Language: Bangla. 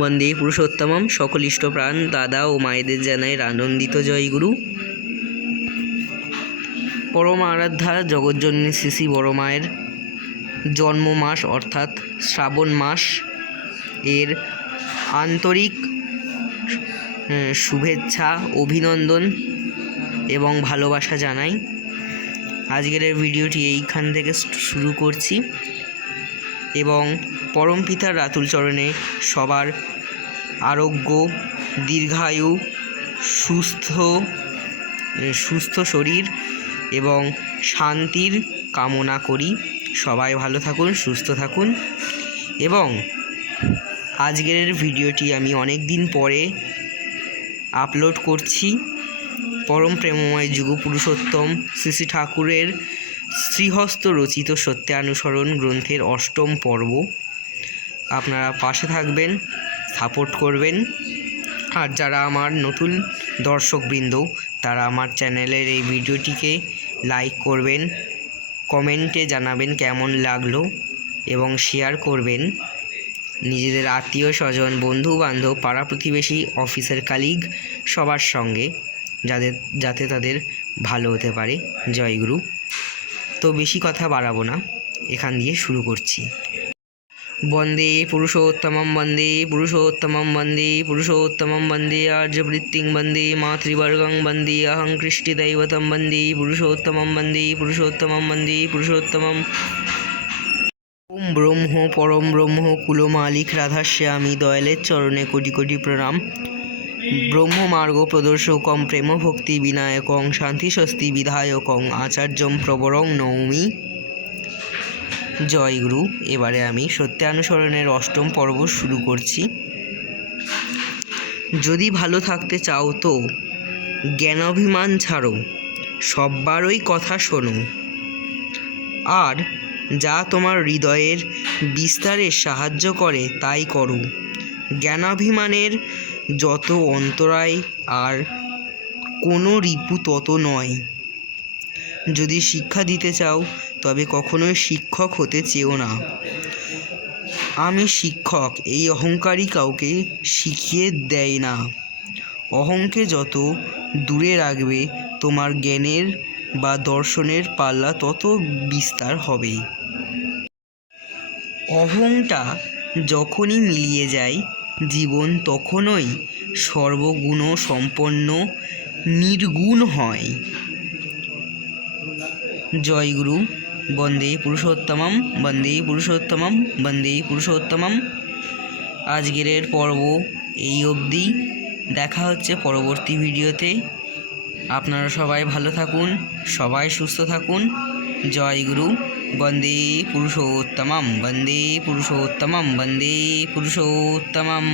বন্দে পুরুষোত্তমম। সকল ইষ্টপ্রাণ দাদা ও মায়েদের জানাই আনন্দিত জয়গুরু। পরম আরাধ্যা জগজ্জননী শ্রী শ্রী বড় মায়ের জন্ম মাস অর্থাৎ শ্রাবণ মাস এর আন্তরিক শুভেচ্ছা, অভিনন্দন এবং ভালোবাসা জানাই। আজকের এই ভিডিওটি এইখান থেকে শুরু করছি এবং পরম পিতার রাতুল চরণে সবার আরোগ্য, দীর্ঘায়ু, সুস্থ শরীর এবং শান্তির কামনা করি। সবাই ভালো থাকুন, সুস্থ থাকুন। এবং আজকের ভিডিওটি আমি অনেক দিন পরে আপলোড করছি। পরম প্রেমময় যুগ পুরুষোত্তম শ্রী শ্রী ঠাকুরের শ্রীহস্ত রচিত সত্যানুসরণ গ্রন্থের অষ্টম পর্ব। আপনারা পাশে থাকবেন, সাপোর্ট করবেন। আর যারা আমার নতুন দর্শকবৃন্দ তারা আমার চ্যানেলের এই ভিডিওটিকে লাইক করবেন, কমেন্টে জানাবেন কেমন লাগলো এবং শেয়ার করবেন নিজেদের আত্মীয় স্বজন, বন্ধু বান্ধব, পাড়া প্রতিবেশী, অফিসের কালিগ সবার সঙ্গে, যাতে তাদের ভালো হতে পারে। জয়গুরু। তো বেশি কথা বাড়াবো না, এখান দিয়ে শুরু করছি। বন্দে পুরুষোত্তমম, বন্দে পুরুষোত্তমম, বন্দে পুরুষোত্তমম, বন্দে আর্যবৃত্তিং, বন্দে মাতৃবর্গং, বন্দে অহং কৃষ্টিদৈবতম, বন্দে পুরুষোত্তমম, বন্দে পুরুষোত্তমম, বন্দে পুরুষোত্তমম। ওম ব্রহ্ম পরম ব্রহ্ম কুলমালিক রাধাস্বামী দয়ালের চরণে কোটি কোটি প্রণাম। ব্রহ্মমার্গ প্রদর্শকং প্রেম ভক্তি বিনায়কং শান্তি স্বস্তি বিধায়কং আচার্যং প্রবরং নৌমি। জয়গুরু। এবারে আমি সত্যানুসরণের অষ্টম পর্ব শুরু করছি। যদি ভালো থাকতে চাও তো জ্ঞানাভিমান ছাড়ো, সব্বারই কথা শোনো, আর যা তোমার হৃদয়ের বিস্তারে সাহায্য করে তাই করো। জ্ঞানাভিমানের যত অন্তরায় আর কোনো রিপু তত নয়। যদি শিক্ষা দিতে চাও তবে কখনোই শিক্ষক হতে চেও না। আমি শিক্ষক, এই অহংকারী কাউকে শিখিয়ে দেয় না। অহংকে যত দূরে রাখবে তোমার জ্ঞানের বা দর্শনের পাল্লা তত বিস্তার হবে। অহংটা যখনই মিলিয়ে যায় জীবন তখনই সর্বগুণ সম্পন্ন নির্গুণ হয়। জয়গুরু। বন্দে পুরুষোত্তমম, বন্দে পুরুষোত্তমম, বন্দে পুরুষোত্তমম। আজকের পর্ব এই অবধি। দেখা হচ্ছে পরবর্তী ভিডিওতে। আপনারা সবাই ভালো থাকুন, সবাই সুস্থ থাকুন। জয়গুরু। বন্দে পুরুষোত্তমম, বন্দে পুরুষোত্তমম, বন্দে পুরুষোত্তমম।